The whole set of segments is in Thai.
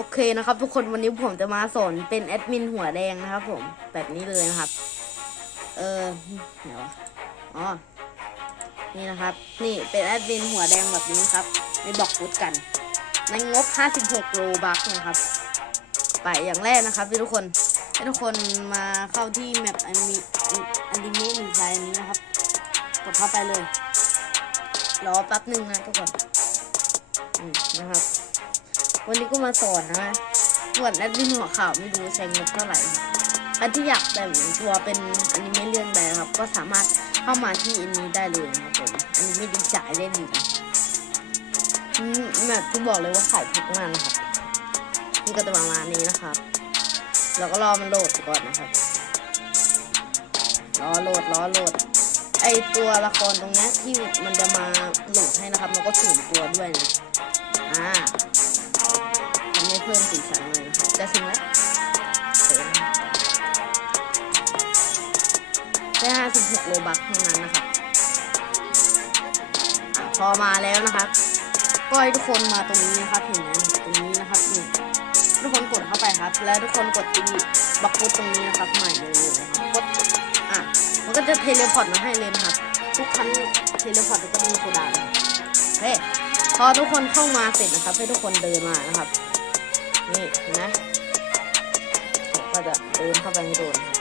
โอเคนะครับ ทุกคนวันนี้ผมจะมาสอนเป็นแอดมินหัวแดงนะครับผมแบบนี้เลยนะครับ เออเดี๋ยวอ๋อนี่นะครับ นี่เป็นแอดมินหัวแดงแบบนี้ครับในบอกฟุตกัน ในงบ 56 โลบัคนะครับ ไปอย่างแรกนะครับทุกคนให้ทุกคนมาเข้าที่แมปอนิเมอนิเมะมีไซอันนี้นะครับกดเข้าไปเลยรอแป๊บหนึ่งนะทุกคนนะครับ วันนี้ก็มาสอนนะส่วนแอดมินหัวข่าวไม่รู้ใช้งบเท่าไหร่อันที่อยากแต่งตัวเป็นอนิเมะเรื่องใดครับ ก็สามารถเข้ามาที่อันนี้ได้เลยนะครับผมอันนี้ไม่ดีจ่ายได้ดีนะอืมแบบที่บอกเลยว่าขายถูกมากนะครับนี่ก็จะประมาณนี้นะครับเราก็รอมันโหลดก่อนนะครับรอโหลดรอโหลด ไอตัวละครตรงนี้ที่มันจะมาโหลดให้นะครับ มันก็สูงตัวด้วยนะอ่า พิ่มสีสันเลยนะครับจะถึงแล้วโอเคนะครับได้ห้าสิบหกโลบัคเท่านั้นนะคะพอมาแล้วนะครับก็ให้ทุกคนมาตรงนี้นะครับเห็นไหมตรงนี้นะครับนี่ทุกคนกดเข้าไปครับ แล้วทุกคนกดตีบักฟุตตรงนี้นะครับใหม่เลยนะครับกดอะมันก็จะเทเลพอร์ตมาให้เลยนะครับทุกครั้งเทเลพอร์ตมันก็มีโซดาเฮ้พอทุกคนเข้ามาเสร็จนะครับ ให้ทุกคนเดินมานะครับ นี่เห็นไหมก็จะเดินเข้าไปให้โดนนครับ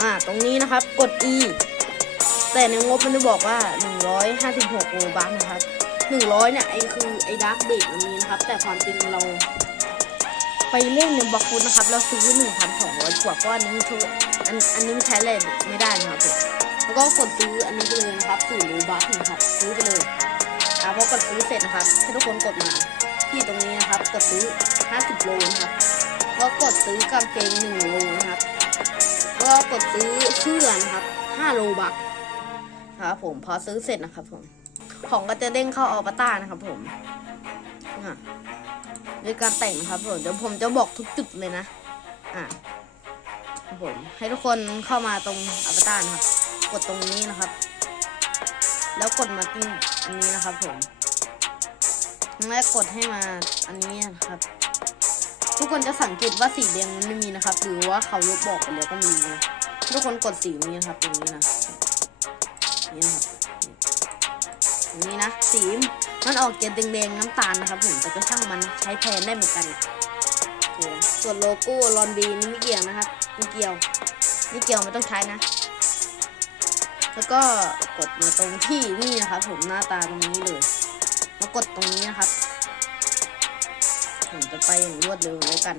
อ่า ตรงนี้นะครับ กด E แต่ในงบมันจะบอกว่า 156โลบัคนะครับ 100 เนี่ย ไอคือไอดาร์กเบดมันมีนะครับ แต่ความจริงเรา ไปเล่นในบล็อกฟุตนะครับ เราซื้อ 1,200 กว่าเพราะอันนี้มันคืออันอันนี้มันใช้เลยไม่ได้นะครับผมแล้วก็กดซื้ออันนี้ไปเลยนะครับศูนย์โลบัคนะครับ ซื้อไปเลยอ่าพอกดซื้อเสร็จนะครับให้ทุกคนกดมา ที่ตรงนี้นะครับกดซื้อ 50 โลนะครับแล้วกดซื้อกางเกง1โลนะครับก็กดซื้อเสื้อนะครับ 5 โลบัคครับผมพอซื้อเสร็จนะครับผมของก็จะเด้งเข้าออปต้านะครับผมอะด้วยการแต่งนะครับผมเดี๋ยวผมจะบอกทุกจุดเลยนะ อะผมให้ทุกคนเข้ามาตรงอวตารนะครับ กดตรงนี้นะครับ แล้วกดมาที่อันนี้นะครับผม แล้วกดให้มาอันนี้นะครับ ทุกคนจะสังเกตว่าสีแดงมันไม่มีนะครับ หรือว่าเขาลบบอกไปแล้วก็มีนะทุกคนกดสีนี้นะครับตรงนี้นะนี่นะครับตรงนี้นะสีมันออกเกล็ดแดงๆน้ำตาลนะครับผมแต่ก็ช่างมันใช้แทนได้เหมือนกันส่วนโลโก้ลอนบีนี่ไม่เกี่ยวนะครับไม่เกี่ยวไม่เกี่ยวไม่ต้องใช้นะ แล้วก็กดมาตรงที่นี่นะครับผมหน้าตาตรงนี้เลย แล้วกดตรงนี้นะครับ ผมจะไปอย่างรวดเร็วแล้วกัน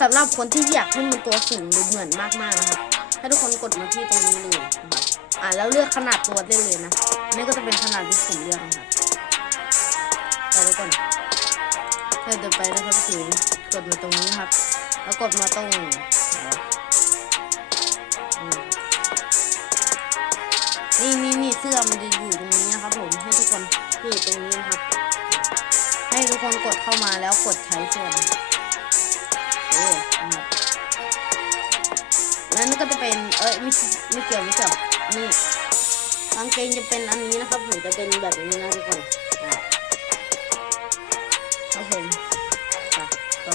สำหรับคนที่อยากให้มันตัวสูงหรือเหมือนมากๆนะครับให้ทุกคนกดมาที่ตรงนี้เลยนะครับอ่าแล้วเลือกขนาดตัวได้เลยนะนี่ก็จะเป็นขนาดที่ผมเลือกนะครับไปแล้วก่อนเราจะไปแล้วครับถึงกดมาตรงนี้ครับ แล้วกดมาตรงนี่นี่นี่เสื้อมันจะอยู่ตรงนีู้่ตรงนี้นะครับ ให้ทุกคนกดเข้ามาแล้วกดใช้เสื้อนโอ้นะครับแล้วนี่ก็จะเป็น เอ้ยไม่ไม่เกี่ยวไม่เกี่ยวนี่กางเกงจะเป็นอันนี้นะครับผมจะเป็นแบบนี้นะทุกคนอะครับผมอะก็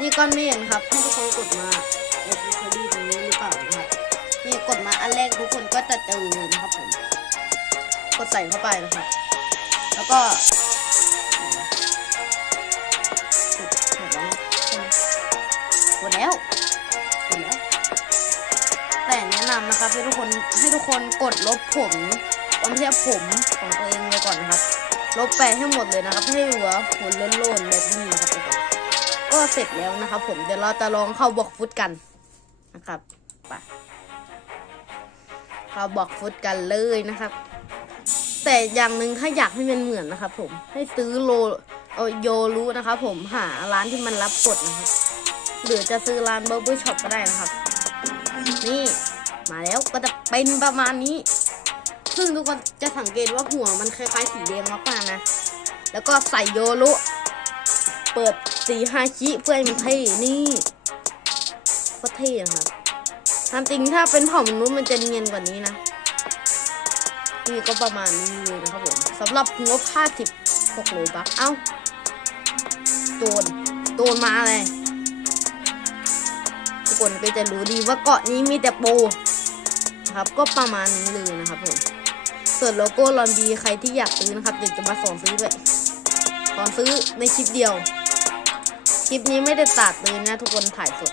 นี่ก้อนเมฆนครับ ให้ทุกคนกดมาเอฟซีดีตรงนี้หรือเปล่านะครับนี่กดมาอันแรกทุกคนก็จะเจอนะครับผม กดใส่เข้าไปนะครับ แล้วก็หมดแล้วหมดแล้ว แต่แนะนำนะครับให้ทุกคนให้ทุกคนกดลบผมความเทียบผมของตัวเองเลยก่อนนะครับ ลบไปให้หมดเลยนะครับให้เหลือหุ่นโล่นๆแบบนี้นะครับทุกคนก็เสร็จแล้วนะครับ ผมเดี๋ยวเราจะลองเข้าบล็อกฟุตกันนะครับไปเราบอกฟุตกันเลยนะครับ แต่อย่างหนึ่งถ้าอยากให้มันเหมือนนะครับผมให้ซื้อโลเอโยรู้นะครับผมหาร้านที่มันรับกดนะครับ หรือจะซื้อร้านเบอร์เบอร์ช็อปก็ได้นะครับ นี่มาแล้วก็จะเป็นประมาณนี้ ซึ่งทุกคนจะสังเกตว่าหัวมันคล้ายๆสีแดงมากๆนะ แล้วก็ใส่โยรุเปิดสีฮาชิเพื่อให้มันเท่นี่โคตรเท่นะครับตามจริงถ้าเป็นผ่ามนุษย์มันจะเนียนกว่านี้นะ นี่ก็ประมาณนี้เลยนะครับผมสำหรับงบ 56โลบัคเอ้าโจนมาเลยทุกคนก็จะรู้ดีว่าเกาะนี้มีแต่โปรนะครับก็ประมาณนี้เลยนะครับผมส่วนโลโก้ลอนบีใครที่อยากซื้อนะครับเดี๋ยวจะมาสอนซื้อเลยสอนซื้อในคลิปเดียว คลิปนี้ไม่ได้ตัดเลยนะทุกคนถ่ายสด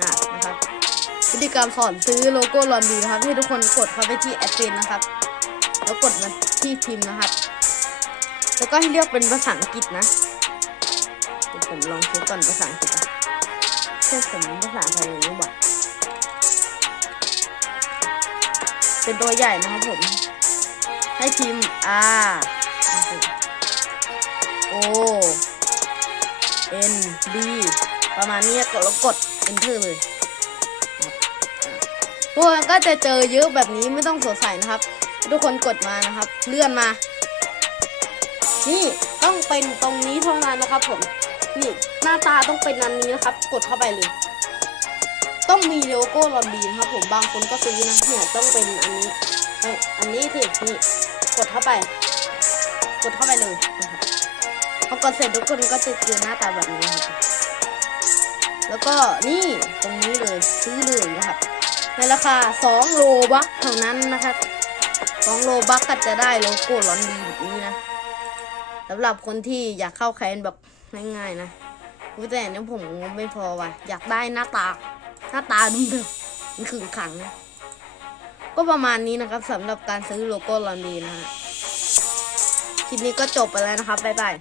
อะนะ วิธีการสอนซื้อโลโก้ลอนบีนะครับ ให้ทุกคนกดเข้าไปที่แอดเฟนนะครับ แล้วกดมาที่พิมพ์นะครับ แล้วก็ให้เลือกเป็นภาษาอังกฤษนะเดี๋ยวผมลองเช็คก่อนภาษาอังกฤษนะเชื่อผมภาษาไทยหรือเปล่าเป็นตัวใหญ่นะครับผม ให้พิมพ์ R O N D ประมาณนี้กดแล้วกด enter เลย พวกมันก็จะเจอเยอะแบบนี้ไม่ต้องสงสัยนะครับ ทุกคนกดมานะครับ เลื่อนมา นี่ต้องเป็นตรงนี้เท่านั้นนะครับ ผมนี่หน้าตาต้องเป็นอันนี้นะครับ กดเข้าไปเลย ต้องมีโลโก้ลอนบีนะครับ ผมบางคนก็ซื้อนะเนี่ยต้องเป็นอันนี้เอ้ยอันนี้สินี่กดเข้าไป กดเข้าไปเลยพอกดเสร็จทุกคนก็จะเจอหน้าตาแบบนี้ครับแล้วก็นี่ตรงนี้ ราคา2โลบัคเท่านั้นนะครับ2โลบัคก็จะได้โลโก้ลอนบีแบบนี้นะสำหรับคนที่อยากเข้าแคนแบบง่ายๆนะอุ๊ยแต่เนี่ยผมไม่พอว่ะ อยากได้หน้าตา หน้าตาดูแบบมันขึงขังนะก็ประมาณนี้นะครับสำหรับการซื้อโลโก้ลอนดีนะฮะคลิปนี้ก็จบไปแล้วนะครับบ๊ายบาย